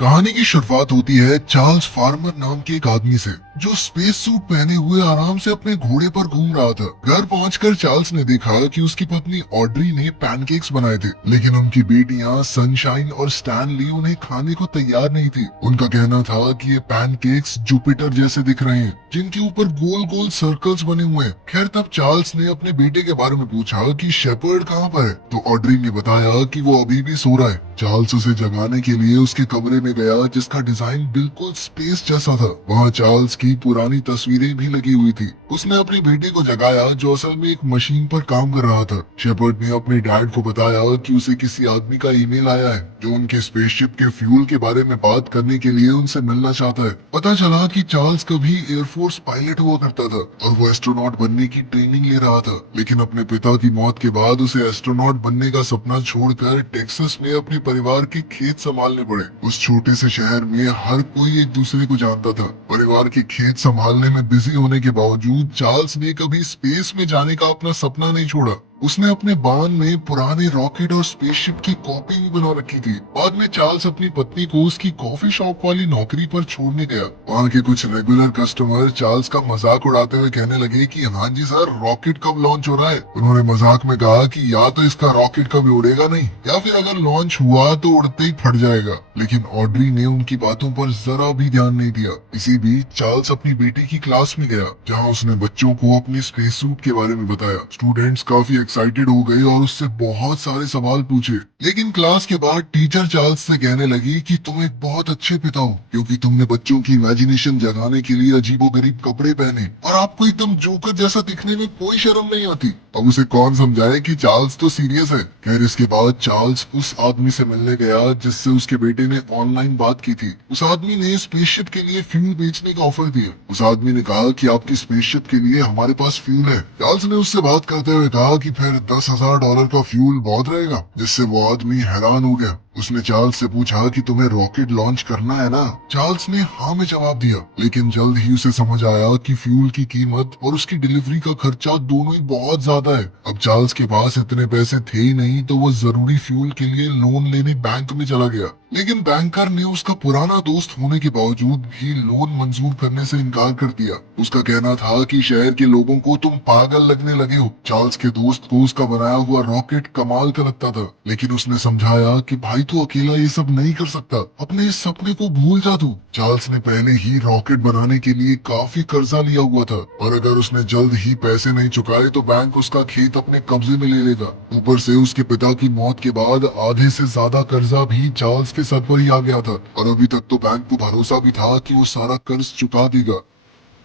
कहानी की शुरुआत होती है चार्ल्स फार्मर नाम के एक आदमी से, जो स्पेस सूट पहने हुए आराम से अपने घोड़े पर घूम रहा था। घर पहुंचकर चार्ल्स ने देखा कि उसकी पत्नी ऑड्री ने पैनकेक्स बनाए थे, लेकिन उनकी बेटियां सनशाइन और स्टैनली उन्हें खाने को तैयार नहीं थी। उनका कहना था कि ये पैनकेक्स जुपिटर जैसे दिख रहे हैं, जिनके ऊपर गोल गोल सर्कल्स बने हुए हैं। खैर, तब चार्ल्स ने अपने बेटे के बारे में पूछा कि शेपर्ड कहाँ पर है, तो ऑड्री ने बताया कि वो अभी भी सो रहा है। चार्ल्स उसे जगाने के लिए उसके कमरे में गया, जिसका डिजाइन बिल्कुल स्पेस जैसा था। वहाँ चार्ल्स की पुरानी तस्वीरें भी लगी हुई थी। उसने अपने बेटे को जगाया, जो असल में एक मशीन पर काम कर रहा था। शेपर्ड ने अपने डैड को बताया कि उसे किसी आदमी का ईमेल आया है, जो उनके स्पेसशिप के फ्यूल के बारे में बात करने के लिए उनसे मिलना चाहता है। पता चला कि चार्ल्स कभी एयरफोर्स पायलट हुआ करता था और वो एस्ट्रोनॉट बनने की ट्रेनिंग ले रहा था, लेकिन अपने पिता की मौत के बाद उसे एस्ट्रोनॉट बनने का सपना छोड़कर टेक्सास में अपने परिवार के खेत संभालने पड़े। उस छोटे से शहर में हर कोई एक दूसरे को जानता था। परिवार के खेत संभालने में बिजी होने के बावजूद चार्ल्स ने कभी स्पेस में जाने का अपना सपना नहीं छोड़ा। उसने अपने बान में पुराने रॉकेट और स्पेसशिप की कॉपी भी बना रखी थी। बाद में चार्ल्स अपनी पत्नी को उसकी कॉफी शॉप वाली नौकरी पर छोड़ने गया। वहाँ के कुछ रेगुलर कस्टमर चार्ल्स का मजाक उड़ाते हुए कहने लगे कि हाँ जी सर, रॉकेट कब लॉन्च हो रहा है। उन्होंने मजाक में कहा कि या तो इसका रॉकेट कभी उड़ेगा नहीं, या फिर अगर लॉन्च हुआ तो उड़ते ही फट जाएगा। लेकिन ऑड्री ने उनकी बातों पर जरा भी ध्यान नहीं दिया। इसी बीच चार्ल्स अपनी बेटी की क्लास में गया, जहाँ उसने बच्चों को अपने स्पेस सूट के बारे में बताया। स्टूडेंट्स काफी एक्साइटेड हो गए और उससे बहुत सारे सवाल पूछे। लेकिन क्लास के बाद टीचर चार्ल्स से कहने लगी कि तुम एक बहुत अच्छे पिता हो, क्योंकि तुमने बच्चों की इमेजिनेशन जगाने के लिए अजीबोगरीब कपड़े पहने और आपको एकदम जोकर जैसा दिखने में कोई शर्म नहीं आती। अब उसे कौन समझाए कि चार्ल्स तो सीरियस है। खैर, इसके बाद चार्ल्स उस आदमी से मिलने गया जिससे उसके बेटे ने ऑनलाइन बात की थी। उस आदमी ने स्पेसशिप के लिए फ्यूल बेचने का ऑफर दिया। उस आदमी ने कहा कि आपकी स्पेसशिप के लिए हमारे पास फ्यूल है। चार्ल्स ने उससे बात करते हुए कहा कि फिर $10,000 का फ्यूल बहुत रहेगा, जिससे वो आदमी हैरान हो गया। उसने चार्ल्स से पूछा कि तुम्हें रॉकेट लॉन्च करना है ना। चार्ल्स ने हाँ में जवाब दिया, लेकिन जल्द ही उसे समझ आया कि फ्यूल की कीमत और उसकी डिलीवरी का खर्चा दोनों ही बहुत ज्यादा है। अब चार्ल्स के पास इतने पैसे थे ही नहीं, तो वो जरूरी फ्यूल के लिए लोन लेने बैंक में चला गया। लेकिन बैंकर ने उसका पुराना दोस्त होने के बावजूद भी लोन मंजूर करने से इनकार कर दिया। उसका कहना था कि शहर के लोगों को तुम पागल लगने लगे हो। चार्ल्स के दोस्त को उसका बनाया हुआ रॉकेट कमाल का लगता था, लेकिन उसने समझाया कि भाई तू अकेला ये सब नहीं कर सकता, अपने इस सपने को भूल जा तू। चार्ल्स ने पहले ही रॉकेट बनाने के लिए काफी कर्जा लिया हुआ था, और अगर उसने जल्द ही पैसे नहीं चुकाए तो बैंक उसका खेत अपने कब्जे में ले लेगा। ऊपर से उसके पिता की मौत के बाद आधे से ज्यादा कर्जा भी चार्ल्स के सर पर ही आ गया था, और अभी तक तो बैंक को भरोसा भी था कि वो सारा कर्ज चुका देगा।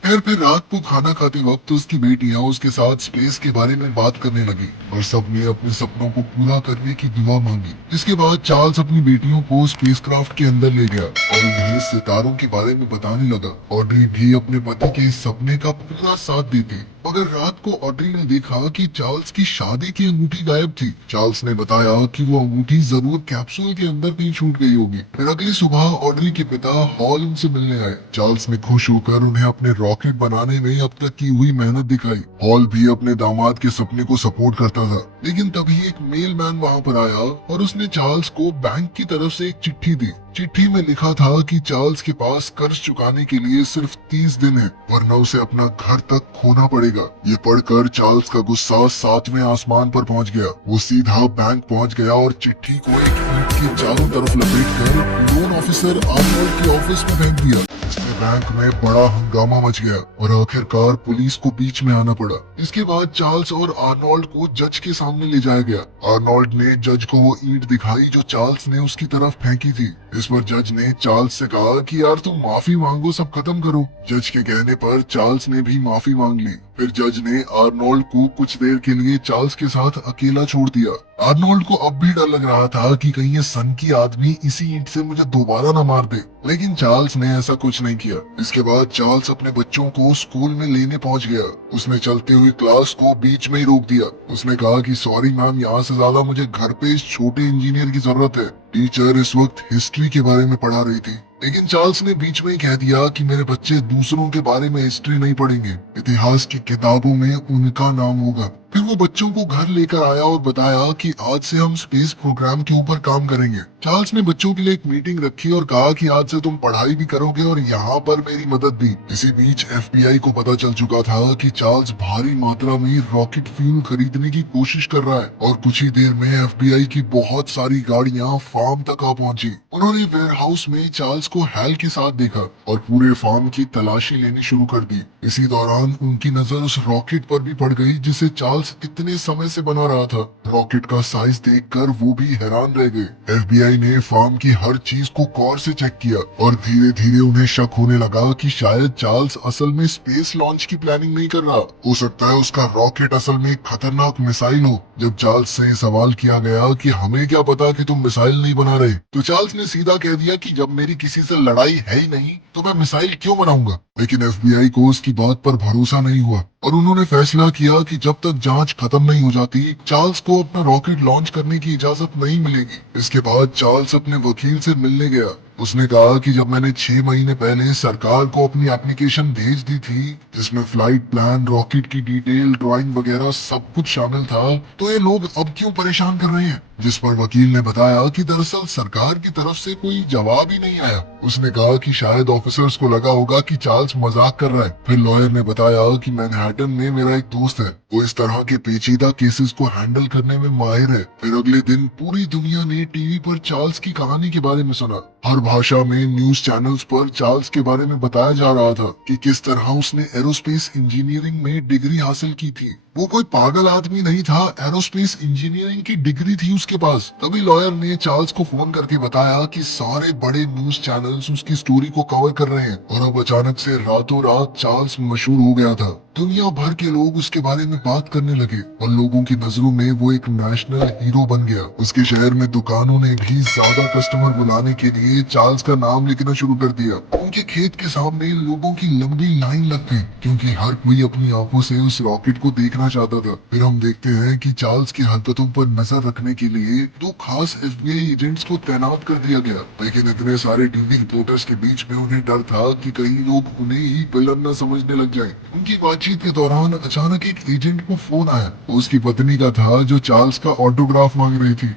खैर, फिर रात को खाना खाते वक्त उसकी बेटियां उसके साथ स्पेस के बारे में बात करने लगी और सबने अपने सपनों को पूरा करने की दुआ मांगी। इसके बाद चार्ल्स अपनी बेटियों को स्पेसक्राफ्ट के अंदर ले गया और उन्हें सितारों के बारे में बताने लगा। ऑड्री भी अपने पति के इस सपने का पूरा साथ देती, मगर रात को ऑड्री ने देखा कि चार्ल्स की शादी की अंगूठी गायब थी। चार्ल्स ने बताया कि वो अंगूठी जरूर कैप्सूल के अंदर कहीं छूट गई होगी। फिर अगली सुबह ऑड्री के पिता हॉल उनसे मिलने आए। चार्ल्स ने खुश होकर उन्हें अपने रॉकेट बनाने में अब तक की हुई मेहनत दिखाई। हॉल भी अपने दामाद के सपने को सपोर्ट करता था, लेकिन तभी एक मेलमैन वहाँ पर आया और उसने चार्ल्स को बैंक की तरफ से एक चिट्ठी दी। चिट्ठी में लिखा था कि चार्ल्स के पास कर्ज चुकाने के लिए सिर्फ 30 दिन है, वरना उसे अपना घर तक खोना पड़ेगा। ये पढ़कर चार्ल्स का गुस्सा 7वें आसमान पर पहुंच गया। वो सीधा बैंक पहुंच गया और चिट्ठी को एक ईंट के चारों तरफ लपेटकर लोन ऑफिसर आर्नोल्ड के ऑफिस में फेंक दिया। इसमें बैंक में बड़ा हंगामा मच गया और आखिरकार पुलिस को बीच में आना पड़ा। इसके बाद चार्ल्स और आर्नोल्ड को जज के सामने ले जाया गया। आर्नोल्ड ने जज को वो ईंट दिखाई जो चार्ल्स ने उसकी तरफ फेंकी थी। इस पर जज ने चार्ल्स से कहा कि यार तुम माफी मांगो, सब खत्म करो। जज के कहने पर चार्ल्स ने भी माफी मांग ली। फिर जज ने आर्नोल्ड को कुछ देर के लिए चार्ल्स के साथ अकेला छोड़ दिया। आर्नोल्ड को अब भी डर लग रहा था कि कहीं ये सन की आदमी इसी ईंट से मुझे दोबारा न मार दे, लेकिन चार्ल्स ने ऐसा कुछ नहीं किया। इसके बाद चार्ल्स अपने बच्चों को स्कूल में लेने पहुंच गया। उसने चलते हुए क्लास को बीच में ही रोक दिया। उसने कहा कि सॉरी मैम, यहाँ से ज्यादा मुझे घर पे इस छोटे इंजीनियर की जरूरत है। टीचर इस वक्त हिस्ट्री के बारे में पढ़ा रही थी। लेकिन चार्ल्स ने बीच में ही कह दिया कि मेरे बच्चे दूसरों के बारे में हिस्ट्री नहीं पढ़ेंगे, इतिहास की किताबों में उनका नाम होगा। फिर वो बच्चों को घर लेकर आया और बताया कि आज से हम स्पेस प्रोग्राम के ऊपर काम करेंगे। चार्ल्स ने बच्चों के लिए एक मीटिंग रखी और कहा कि आज से तुम पढ़ाई भी करोगे और यहाँ पर मेरी मदद भी। इसी बीच एफबीआई को पता चल चुका था कि चार्ल्स भारी मात्रा में रॉकेट फ्यूल खरीदने की कोशिश कर रहा है और कुछ ही देर में एफबीआई की बहुत सारी गाड़ियां फार्म तक आ पहुंची। उन्होंने वेयरहाउस में चार्ल्स को हैल के साथ देखा और पूरे फार्म की तलाशी लेनी शुरू कर दी। इसी दौरान उनकी नजर उस रॉकेट पर भी पड़ गई जिसे चार्ल्स इतने समय से बना रहा था। रॉकेट का साइज देखकर वो भी हैरान रह गए। एफबीआई ने फार्म की हर चीज को गौर से चेक किया और धीरे धीरे उन्हें शक होने लगा कि शायद चार्ल्स असल में स्पेस लॉन्च की प्लानिंग नहीं कर रहा। हो सकता है उसका रॉकेट असल में एक खतरनाक मिसाइल हो। जब चार्ल्स से सवाल किया गया कि हमें क्या पता कि तुम मिसाइल नहीं बना रहे, तो चार्ल्स ने सीधा कह दिया कि जब मेरी किसी से लड़ाई है ही नहीं तो मैं मिसाइल क्यों बनाऊंगा। लेकिन एफबीआई को उसकी बात पर भरोसा नहीं हुआ और उन्होंने फैसला किया कि जब तक जांच खत्म नहीं हो जाती चार्ल्स को अपना रॉकेट लॉन्च करने की इजाजत नहीं मिलेगी। इसके बाद चार्ल्स अपने वकील से मिलने गया। उसने कहा कि जब मैंने 6 महीने पहले सरकार को अपनी एप्लीकेशन भेज दी थी जिसमें फ्लाइट प्लान, रॉकेट की डिटेल, ड्राइंग वगैरह सब कुछ शामिल था, तो ये लोग अब क्यों परेशान कर रहे हैं। जिस पर वकील ने बताया कि दरअसल सरकार की तरफ से कोई जवाब ही नहीं आया। उसने कहा कि शायद ऑफिसर्स को लगा होगा कि चार्ल्स मजाक कर रहा है। फिर लॉयर ने बताया कि मैनहट्टन में मेरा एक दोस्त है, वो इस तरह के पेचीदा केसेस को हैंडल करने में माहिर है। फिर अगले दिन पूरी दुनिया ने टीवी पर चार्ल्स की कहानी के बारे में सुना। हर भाषा में न्यूज चैनल्स पर चार्ल्स के बारे में बताया जा रहा था कि किस तरह उसने एरोस्पेस इंजीनियरिंग में डिग्री हासिल की थी। वो कोई पागल आदमी नहीं था, एरोस्पेस इंजीनियरिंग की डिग्री थी उसके पास। तभी लॉयर ने चार्ल्स को फोन करके बताया कि सारे बड़े न्यूज चैनल्स उसकी स्टोरी को कवर कर रहे हैं और अब अचानक से रातों रात चार्ल्स मशहूर हो गया था। दुनिया भर के लोग उसके बारे में बात करने लगे और लोगों की नजरों में वो एक नेशनल हीरो बन गया। उसके शहर में दुकानों ने भी ज्यादा कस्टमर बुलाने के लिए चार्ल्स का नाम लिखना शुरू कर दिया। उनके खेत के सामने लोगों की लंबी लाइन लग गई क्योंकि हर कोई अपनी आंखों से उस रॉकेट को देखना चाहता था। फिर हम देखते हैं कि चार्ल्स की हरकतों पर नजर रखने के लिए 2 खास एफबीआई एजेंट्स को तैनात कर दिया गया। लेकिन इतने सारे टीवी रिपोर्टर्स के बीच में उन्हें डर था कि कई लोग उन्हें ही विलन न समझने लग जाएं। उनकी बातचीत के दौरान अचानक एक एजेंट को फोन आया। वो उसकी पत्नी का था जो चार्ल्स का ऑटोग्राफ मांग रही थी।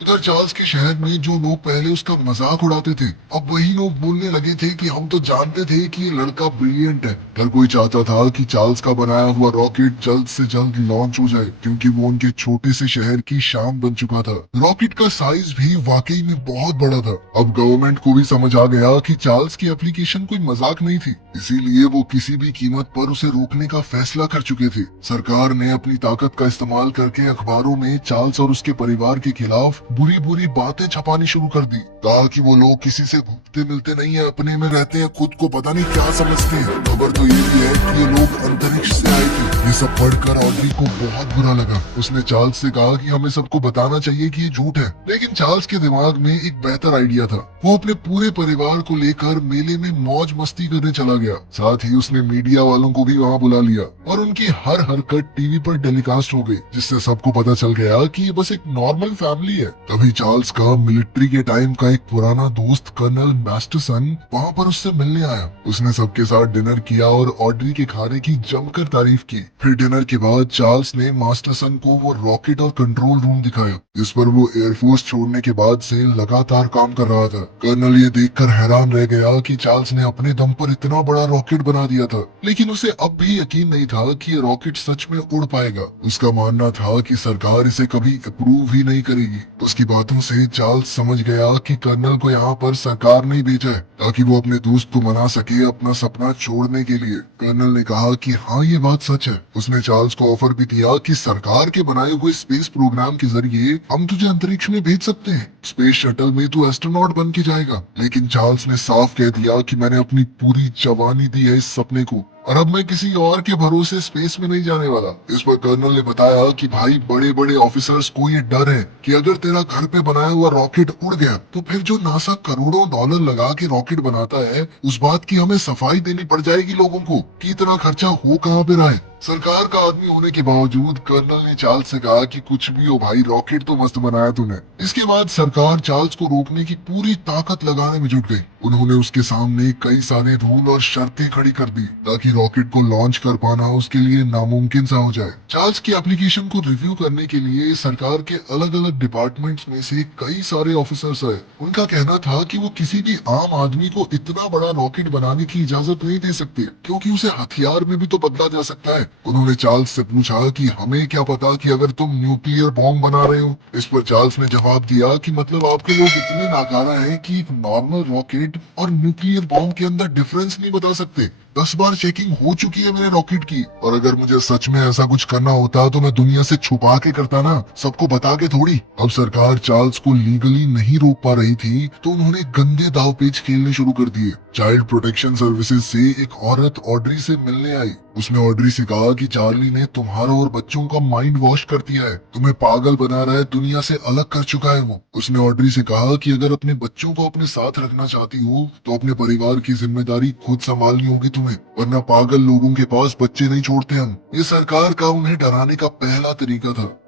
उधर चार्ल्स के शहर में जो लोग पहले उसका मजाक उड़ाते थे अब वही लोग बोलने लगे थे कि हम तो जानते थे कि ये लड़का ब्रिलियंट है। हर कोई चाहता था कि चार्ल्स का बनाया हुआ रॉकेट जल्द से जल्द लॉन्च हो जाए क्योंकि वो उनके छोटे से शहर की शान बन चुका था। रॉकेट का साइज भी वाकई में बहुत बड़ा था। अब गवर्नमेंट को भी समझ आ गया कि चार्ल्स की एप्लीकेशन कोई मजाक नहीं थी, इसीलिए वो किसी भी कीमत पर उसे रोकने का फैसला कर चुके थे। सरकार ने अपनी ताकत का इस्तेमाल करके अखबारों में चार्ल्स और उसके परिवार के खिलाफ बुरी बुरी बातें छपानी शुरू कर दी। कहा कि वो लोग किसी से घुलते मिलते नहीं है, अपने में रहते हैं, खुद को पता नहीं क्या समझते हैं। खबर तो ये भी है कि ये लोग अंतरिक्ष से आए थे। ये सब पढ़कर ऑड्री को बहुत बुरा लगा। उसने चार्ल्स से कहा कि हमें सबको बताना चाहिए कि ये झूठ है। लेकिन चार्ल्स के दिमाग में एक बेहतर आइडिया था। वो अपने पूरे परिवार को लेकर मेले में मौज मस्ती करने चला गया। साथ ही उसने मीडिया वालों को भी वहाँ बुला लिया और उनकी हर हरकत टीवी पर टेलीकास्ट हो गई, जिससे सबको पता चल गया कि ये बस एक नॉर्मल फैमिली है। तभी चार्ल्स का मिलिट्री के टाइम का एक पुराना दोस्त कर्नल मैस्टरसन वहाँ पर उससे मिलने आया। उसने सबके साथ डिनर किया और ऑड्री के खाने की जमकर तारीफ की। फिर डिनर के बाद चार्ल्स ने मास्टरसन को वो रॉकेट और कंट्रोल रूम दिखाया जिस पर वो एयरफोर्स छोड़ने के बाद से लगातार काम कर रहा था। कर्नल ये देखकर हैरान रह गया कि चार्ल्स ने अपने दम पर इतना बड़ा रॉकेट बना दिया था, लेकिन उसे अब भी यकीन नहीं था कि ये रॉकेट सच में उड़ पाएगा। उसका मानना था कि सरकार इसे कभी अप्रूव ही नहीं करेगी। उसकी बातों से चार्ल्स समझ गया कि कर्नल को यहाँ पर सरकार नहीं भेजा है ताकि वो अपने दोस्त को मना सके अपना सपना छोड़ने के लिए। कर्नल ने कहा कि हाँ ये बात सच है। उसने चार्ल्स को ऑफर भी दिया कि सरकार के बनाए हुए स्पेस प्रोग्राम के जरिए हम तुझे अंतरिक्ष में भेज सकते हैं। स्पेस शटल में तू एस्ट्रोनॉट बन के जाएगा। लेकिन चार्ल्स ने साफ कह दिया कि मैंने अपनी पूरी जवानी दी है इस सपने को और अब मैं किसी और के भरोसे स्पेस में नहीं जाने वाला। इस पर कर्नल ने बताया कि भाई बड़े बड़े ऑफिसर्स को ये डर है कि अगर तेरा घर पे बनाया हुआ रॉकेट उड़ गया तो फिर जो नासा करोड़ों डॉलर लगा के रॉकेट बनाता है उस बात की हमें सफाई देनी पड़ जाएगी लोगों को कि इतना खर्चा हो कहाँ पे रहा है। सरकार का आदमी होने के बावजूद कर्नल ने चार्ल्स से कहा कि कुछ भी हो भाई, रॉकेट तो मस्त बनाया तूने। इसके बाद सरकार चार्ल्स को रोकने की पूरी ताकत लगाने में जुट गई। उन्होंने उसके सामने कई सारे रूल और शर्तें खड़ी कर दी ताकि रॉकेट को लॉन्च कर पाना उसके लिए नामुमकिन सा हो जाए। चार्ल्स की एप्लीकेशन को रिव्यू करने के लिए सरकार के अलग अलग डिपार्टमेंट्स में से कई सारे ऑफिसर्स आए। उनका कहना था कि वो किसी भी आम आदमी को इतना बड़ा रॉकेट बनाने की इजाजत नहीं दे सकते, क्योंकि उसे हथियार में भी तो बदला जा सकता है। उन्होंने चार्ल्स से पूछा कि हमें क्या पता कि अगर तुम न्यूक्लियर बॉम्ब बना रहे हो। इस पर चार्ल्स ने जवाब दिया कि मतलब आपके लोग इतने नाकारा हैं कि एक नॉर्मल रॉकेट और न्यूक्लियर बॉम्ब के अंदर डिफरेंस नहीं बता सकते। 10 बार चेकिंग हो चुकी है मेरे रॉकेट की, और अगर मुझे सच में ऐसा कुछ करना होता तो मैं दुनिया से छुपा के करता ना, सबको बता के थोड़ी। अब सरकार चार्ल्स को लीगली नहीं रोक पा रही थी, तो उन्होंने गंदे दाव पेच खेलने शुरू कर दिए। चाइल्ड प्रोटेक्शन सर्विसेज से एक औरत ऑड्री से मिलने आई। उसने ऑड्री से कहा कि चार्ली ने तुम्हारा और बच्चों का माइंड वॉश कर दिया है, तुम्हें पागल बना रहा है, दुनिया से अलग कर चुका है वो। उसने ऑड्री से कहा कि अगर अपने बच्चों को अपने साथ रखना चाहती हो तो अपने परिवार की जिम्मेदारी खुद संभालनी होगी तुम्हें, वरना पागल लोगों के पास बच्चे नहीं छोड़ते हम। ये सरकार का उन्हें डराने का पहला तरीका था।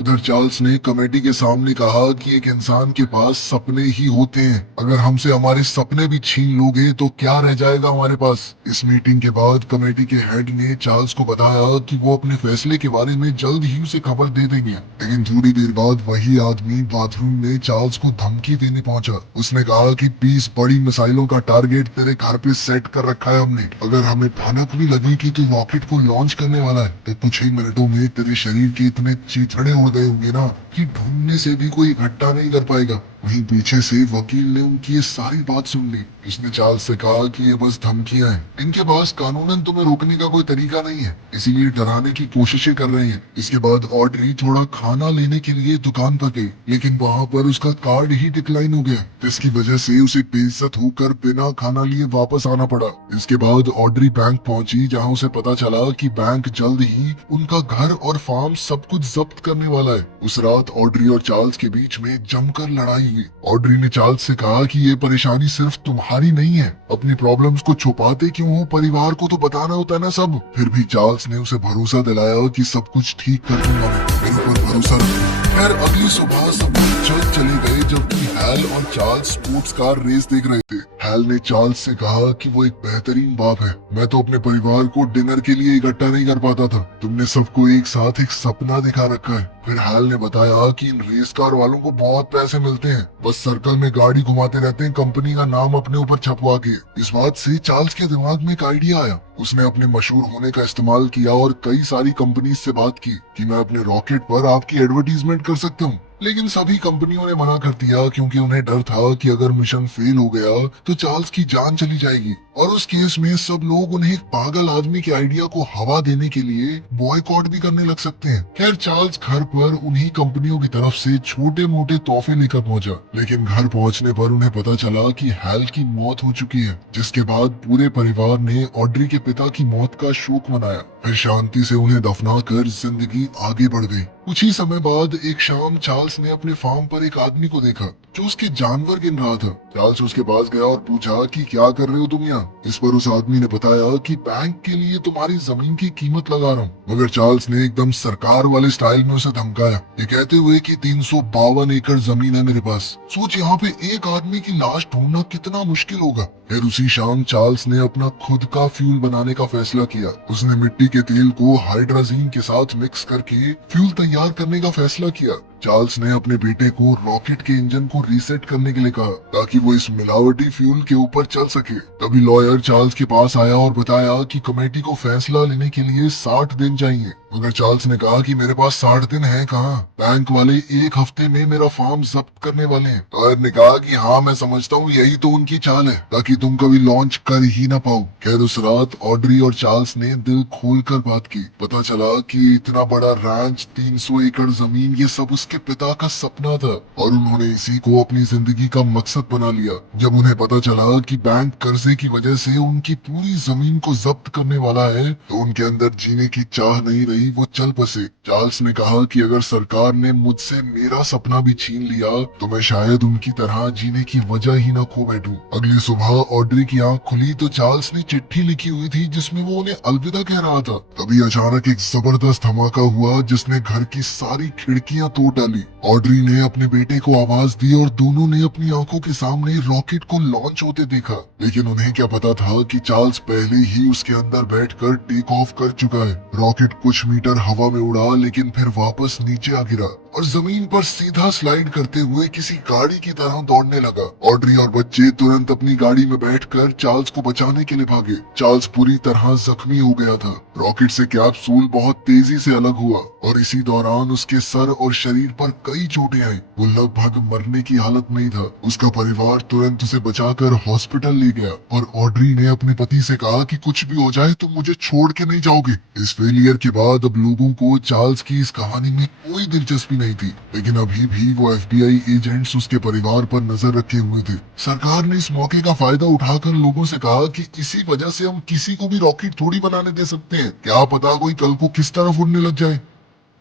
उधर चार्ल्स ने कमेटी के सामने कहा कि एक इंसान के पास सपने ही होते हैं, अगर हमसे हमारे सपने भी छीन लोगे तो क्या रह जाएगा हमारे पास। इस मीटिंग के बाद कमेटी के हेड ने चार्ल्स को बताया कि वो अपने फैसले के बारे में जल्द ही उसे खबर दे देंगे। लेकिन थोड़ी देर बाद वही आदमी बाथरूम में चार्ल्स को धमकी देने पहुंचा। उसने कहा कि 20 बड़ी मिसाइलों का टारगेट तेरे घर पे सेट कर रखा है हमने, अगर हमें भनक भी लगी कि तू रॉकेट को लॉन्च करने वाला है तो कुछ ही मिनटों में तेरे शरीर के इतने चीथड़े उड़ गए होंगे ना कि ढूंढने से भी कोई इकट्ठा नहीं कर पाएगा। वहीं पीछे से वकील ने उनकी ये सारी बात सुन ली। उसने चार्ल्स से कहा कि ये बस धमकियां हैं, इनके पास कानूनन तुम्हें रोकने का कोई तरीका नहीं है, इसीलिए डराने की कोशिशें कर रहे हैं। इसके बाद ऑड्री थोड़ा खाना लेने के लिए दुकान पर गई, लेकिन वहाँ पर उसका कार्ड ही डिक्लाइन हो गया, जिसकी वजह से उसे बेइज्जत होकर बिना खाना लिए वापस आना पड़ा। इसके बाद ऑड्री बैंक पहुंची, जहाँ उसे पता चला कि बैंक जल्द ही उनका घर और फार्म सब कुछ जब्त करने वाला है। उस रात ऑड्री और चार्ल्स के बीच में जमकर लड़ाई हुई। ऑड्री ने चार्ल्स से कहा कि ये परेशानी सिर्फ तुम्हारी नहीं है, अपनी प्रॉब्लम्स को छुपाते क्यों हो, परिवार को तो बताना होता है ना सब। फिर भी चार्ल्स ने उसे भरोसा दिलाया कि सब कुछ ठीक कर दूंगा मैं, मेरे ऊपर भरोसा रखो। खैर अगली सुबह सब लोग चर्च चले गए, जबकि हैल और चार्ल्स स्पोर्ट्स कार रेस देख रहे थे। हैल ने चार्ल्स से कहा कि वो एक बेहतरीन बाप है, मैं तो अपने परिवार को डिनर के लिए इकट्ठा नहीं कर पाता था, तुमने सबको एक साथ एक सपना दिखा रखा है। फिर हैल ने बताया कि इन रेस कार वालों को बहुत पैसे मिलते हैं, बस सर्कल में गाड़ी घुमाते रहते हैं कंपनी का नाम अपने ऊपर छपवा के। इस बात से चार्ल्स के दिमाग में एक आइडिया आया। उसने अपने मशहूर होने का इस्तेमाल किया और कई सारी कंपनी से बात की कि मैं अपने रॉकेट पर आपकी एडवर्टीजमेंट कर सकता हूँ। लेकिन सभी कंपनियों ने मना कर दिया, क्योंकि उन्हें डर था कि अगर मिशन फेल हो गया तो चार्ल्स की जान चली जाएगी, और उस केस में सब लोग उन्हें एक पागल आदमी के आइडिया को हवा देने के लिए बॉयकॉट भी करने लग सकते हैं। खैर चार्ल्स घर पर उन्हीं कंपनियों की तरफ से छोटे मोटे तोहफे लेकर पहुंचा, लेकिन घर पहुंचने पर उन्हें पता चला कि हैल की मौत हो चुकी है, जिसके बाद पूरे परिवार ने ऑड्री के पिता की मौत का शोक मनाया। फिर शांति से उन्हें दफनाकर जिंदगी आगे बढ़ गई। कुछ ही समय बाद एक शाम चार्ल्स ने अपने फार्म पर एक आदमी को देखा जो उसके जानवर गिन रहा था। चार्ल्स उसके पास गया और पूछा कि क्या कर रहे हो तुम यहाँ। इस पर उस आदमी ने बताया कि बैंक के लिए तुम्हारी जमीन की कीमत लगा रहा हूँ। मगर चार्ल्स ने एकदम सरकार वाले स्टाइल में उसे धमकाया, ये कहते हुए कि 352 एकड़ जमीन है मेरे पास, सोच यहाँ पे एक आदमी की लाश ढूंढना कितना मुश्किल होगा। फिर उसी शाम चार्ल्स ने अपना खुद का फ्यूल बनाने का फैसला किया। उसने मिट्टी के तेल को हाइड्रोजीन के साथ मिक्स करके फ्यूल तैयार करने का फैसला किया। चार्ल्स ने अपने बेटे को रॉकेट के इंजन को रीसेट करने के लिए कहा, ताकि वो इस मिलावटी फ्यूल के ऊपर चल सके। तभी लॉयर चार्ल्स के पास आया और बताया कि कमेटी को फैसला लेने के लिए 60 दिन चाहिए। मगर चार्ल्स ने कहा कि मेरे पास 60 दिन है कहाँ, बैंक वाले एक हफ्ते में मेरा फार्म जब्त करने वाले हैं। लॉयर ने कहा कि हाँ मैं समझता हूँ, यही तो उनकी चाल है ताकि तुम कभी लॉन्च कर ही ना पाओ। खैर उस रात ऑड्री और चार्ल्स ने दिल खोल कर बात की। पता चला कि इतना बड़ा रैंच, 300 एकड़ जमीन, ये सब उसके उसके पिता का सपना था और उन्होंने इसी को अपनी जिंदगी का मकसद बना लिया। जब उन्हें पता चला कि बैंक कर्जे की वजह से उनकी पूरी जमीन को जब्त करने वाला है तो उनके अंदर जीने की चाह नहीं रही, वो चल बसे। चार्ल्स ने कहा कि अगर सरकार ने मुझसे मेरा सपना भी छीन लिया तो मैं शायद उनकी तरह जीने की वजह ही न खो बैठूं। अगली सुबह ऑड्री की आंख खुली तो चार्ल्स ने चिट्ठी लिखी हुई थी जिसमें वो उन्हें अलविदा कह रहा था। तभी अचानक एक जबरदस्त धमाका हुआ जिसने घर की सारी खिड़कियां तोड़ डाली। ऑड्री ने अपने बेटे को आवाज दी और दोनों ने अपनी आंखों के सामने रॉकेट को लॉन्च होते देखा। लेकिन उन्हें क्या पता था कि चार्ल्स पहले ही उसके अंदर बैठकर टेक ऑफ कर चुका है। रॉकेट कुछ मीटर हवा में उड़ा लेकिन फिर वापस नीचे आ गिरा और जमीन पर सीधा स्लाइड करते हुए किसी गाड़ी की तरह दौड़ने लगा। ऑड्री और बच्चे तुरंत अपनी गाड़ी में बैठकर चार्ल्स को बचाने के लिए भागे। चार्ल्स पूरी तरह जख्मी हो गया था। रॉकेट से कैप्सूल बहुत तेजी से अलग हुआ और इसी दौरान उसके सर और शरीर पर कई चोटें आई। वो लगभग मरने की हालत में ही था। उसका परिवार तुरंत उसे बचाकर हॉस्पिटल ले गया और ऑड्री ने अपने पति से कहा कि कुछ भी हो जाए तो मुझे छोड़ के नहीं जाओगे। इस फेलियर के बाद अब लोगों को चार्ल्स की इस कहानी में कोई दिलचस्पी नहीं थी, लेकिन अभी भी वो एफबीआई एजेंट्स उसके परिवार पर नजर रखे हुए थे। सरकार ने इस मौके का फायदा उठाकर लोगों से कहा कि इसी वजह से हम किसी को भी रॉकेट थोड़ी बनाने दे सकते हैं, क्या पता कोई कल को किस तरफ उड़ने लग जाए।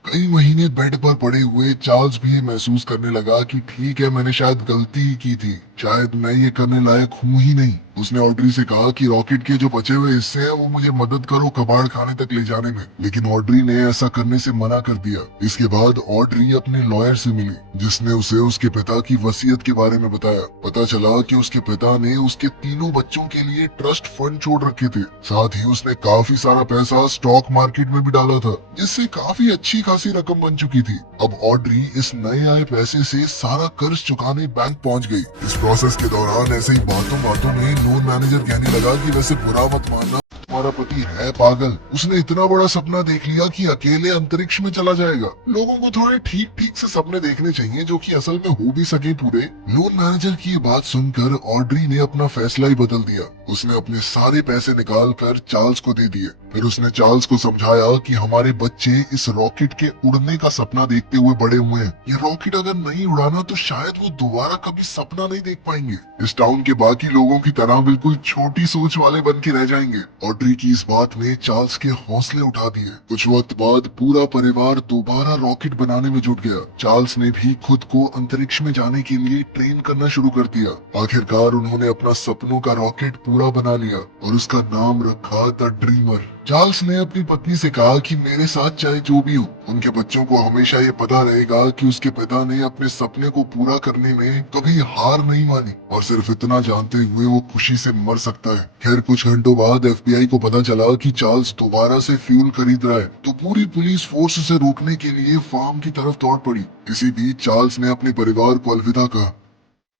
कई महीने बेड पर पड़े हुए चार्ल्स भी ये महसूस करने लगा कि ठीक है, मैंने शायद गलती ही की थी, शायद मैं ये करने लायक हूँ ही नहीं। उसने ऑड्री से कहा कि रॉकेट के जो बचे हुए हिस्से हैं वो मुझे मदद करो कबाड़ खाने तक ले जाने में, लेकिन ऑड्री ने ऐसा करने से मना कर दिया। इसके बाद ऑड्री अपने लॉयर से मिली जिसने उसे उसके पिता की वसीयत के बारे में बताया। पता चला कि उसके पिता ने उसके तीनों बच्चों के लिए ट्रस्ट फंड छोड़ रखे थे। साथ ही उसने काफी सारा पैसा स्टॉक मार्केट में भी डाला था जिससे काफी अच्छी खासी रकम बन चुकी थी। अब ऑड्री इस नए आए पैसे से सारा कर्ज चुकाने बैंक पहुंच गई। इस प्रोसेस के दौरान ऐसे ही बातों बातों में लोन मैनेजर कहने लगा कि वैसे बुरा मत मानना, तुम्हारा पति है पागल, उसने इतना बड़ा सपना देख लिया कि अकेले अंतरिक्ष में चला जाएगा। लोगों को थोड़े ठीक ठीक से सपने देखने चाहिए जो कि असल में हो भी सके पूरे। लोन मैनेजर की ये बात सुनकर ऑड्री ने अपना फैसला ही बदल दिया। उसने अपने सारे पैसे निकाल कर चार्ल्स को दे दिए। फिर उसने चार्ल्स को समझाया कि हमारे बच्चे इस रॉकेट के उड़ने का सपना देखते हुए बड़े हुए हैं। ये रॉकेट अगर नहीं उड़ाना तो शायद वो दोबारा कभी सपना नहीं देख पाएंगे। इस टाउन के बाकी लोगों की तरह बिल्कुल छोटी सोच वाले बन के रह जाएंगे। ऑड्री की इस बात ने चार्ल्स के हौसले उठा दिए। कुछ वक्त बाद पूरा परिवार दोबारा रॉकेट बनाने में जुट गया। चार्ल्स ने भी खुद को अंतरिक्ष में जाने के लिए ट्रेन करना शुरू कर दिया। आखिरकार उन्होंने अपना सपनों का रॉकेट पूरा बना लिया और उसका नाम रखा द ड्रीमर। चार्ल्स ने अपनी पत्नी से कहा कि मेरे साथ चाहे जो भी हो, उनके बच्चों को हमेशा ये पता रहेगा कि उसके पिता ने अपने सपने को पूरा करने में कभी हार नहीं मानी और सिर्फ इतना जानते हुए वो खुशी से मर सकता है। खैर कुछ घंटों बाद एफबीआई को पता चला कि चार्ल्स दोबारा से फ्यूल खरीद रहा है, तो पूरी पुलिस फोर्स उसे रोकने के लिए फार्म की तरफ दौड़ पड़ी। इसी बीच चार्ल्स ने अपने परिवार को अलविदा कहा।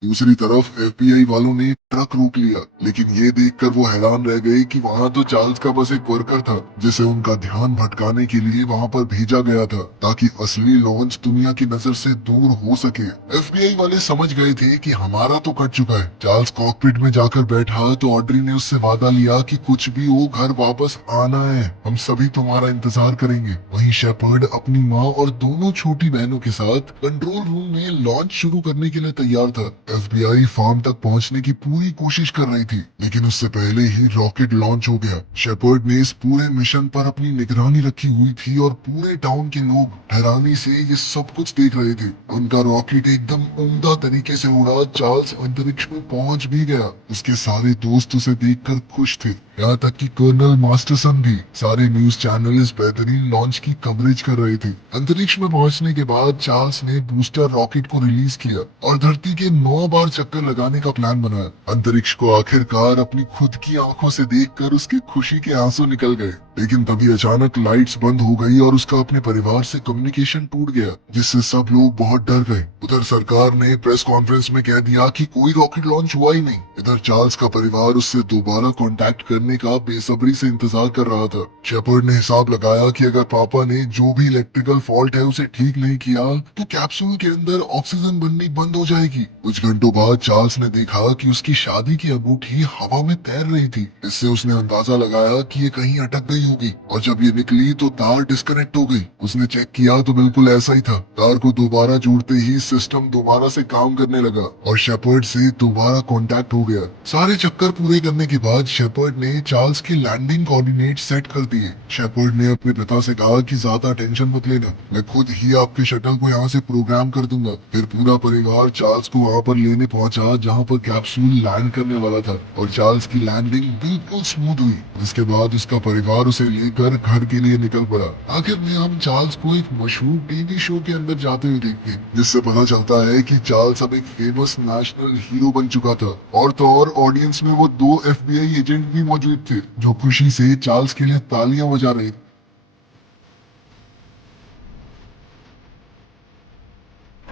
दूसरी तरफ एफबीआई वालों ने ट्रक रोक लिया, लेकिन ये देखकर वो हैरान रह गए कि वहाँ तो चार्ल्स का बस एक वर्कर था जिसे उनका ध्यान भटकाने के लिए वहाँ पर भेजा गया था ताकि असली लॉन्च दुनिया की नजर से दूर हो सके। एफबीआई वाले समझ गए थे कि हमारा तो कट चुका है। चार्ल्स कॉकपिट में जाकर बैठा तो ऑड्री ने उससे वादा लिया कि कुछ भी हो घर वापस आना है, हम सभी तुम्हारा इंतजार करेंगे। वहीं शेपर्ड अपनी माँ और दोनों छोटी बहनों के साथ कंट्रोल रूम में लॉन्च शुरू करने के लिए तैयार था। एफबीआई फार्म तक पहुंचने की पूरी कोशिश कर रही थी, लेकिन उससे पहले ही रॉकेट लॉन्च हो गया। शेपर्ड ने इस पूरे मिशन पर अपनी निगरानी रखी हुई थी और पूरे टाउन के लोग हैरानी से ये सब कुछ देख रहे थे। उनका रॉकेट एकदम उम्दा तरीके से उड़ा। चार्ल्स अंतरिक्ष में पहुंच भी गया। उसके सारे दोस्त उसे देखकर खुश थे, यहाँ तक कि कर्नल मास्टरसन भी। सारे न्यूज चैनल इस बेहतरीन लॉन्च की कवरेज कर रहे थे। अंतरिक्ष में पहुंचने के बाद चार्ल्स ने बूस्टर रॉकेट को रिलीज किया और धरती के 9 बार चक्कर लगाने का प्लान बनाया। अंतरिक्ष को आखिरकार अपनी खुद की आंखों से देखकर उसकी खुशी के आंसू निकल गए। लेकिन तभी अचानक लाइट्स बंद हो गई और उसका अपने परिवार से कम्युनिकेशन टूट गया, जिससे सब लोग बहुत डर गए। उधर सरकार ने प्रेस कॉन्फ्रेंस में कह दिया कि कोई रॉकेट लॉन्च हुआ ही नहीं। इधर चार्ल्स का परिवार उससे दोबारा कांटेक्ट करने का बेसब्री से इंतजार कर रहा था। शेपर्ड ने हिसाब लगाया कि अगर पापा ने जो भी इलेक्ट्रिकल फॉल्ट है उसे ठीक नहीं किया तो कैप्सूल के अंदर ऑक्सीजन बननी बंद हो जाएगी। कुछ घंटों बाद चार्ल्स ने देखा कि उसकी शादी की अंगूठी हवा में तैर रही थी। इससे उसने अंदाजा लगाया कि ये कहीं अटक गई होगी। और जब ये निकली तो तार डिस्कनेक्ट हो गई। उसने चेक किया तो बिल्कुल ऐसा ही था। तार को दोबारा जोड़ते ही सिस्टम दोबारा से काम करने लगा और शेपर्ड से दोबारा कांटेक्ट हो गया। सारे चक्कर पूरे करने के बाद शेपर्ड ने चार्ल्स के लैंडिंग कोऑर्डिनेट सेट कर दिए। शेपर्ड ने अपने पिता से कहा कि ज्यादा टेंशन मत लेना, मैं खुद ही आपके शटल को यहाँ से प्रोग्राम कर दूंगा। फिर पूरा परिवार चार्ल्स को वहाँ पर लेने पहुंचा जहाँ पर कैप्सूल लैंड करने वाला था और चार्ल्स की लैंडिंग बिल्कुल स्मूथ हुई। इसके बाद उसका परिवार उसे लेकर घर के लिए निकल पड़ा। आखिर में हम चार्ल्स को एक मशहूर टीवी शो के अंदर जाते हुए देखते हैं, जिससे पता चलता है कि चार्ल्स अब एक फेमस नेशनल हीरो बन चुका था। और तो और ऑडियंस में वो 2 FBI एजेंट भी मौजूद थे जो खुशी से चार्ल्स के लिए तालियां बजा रहे थे।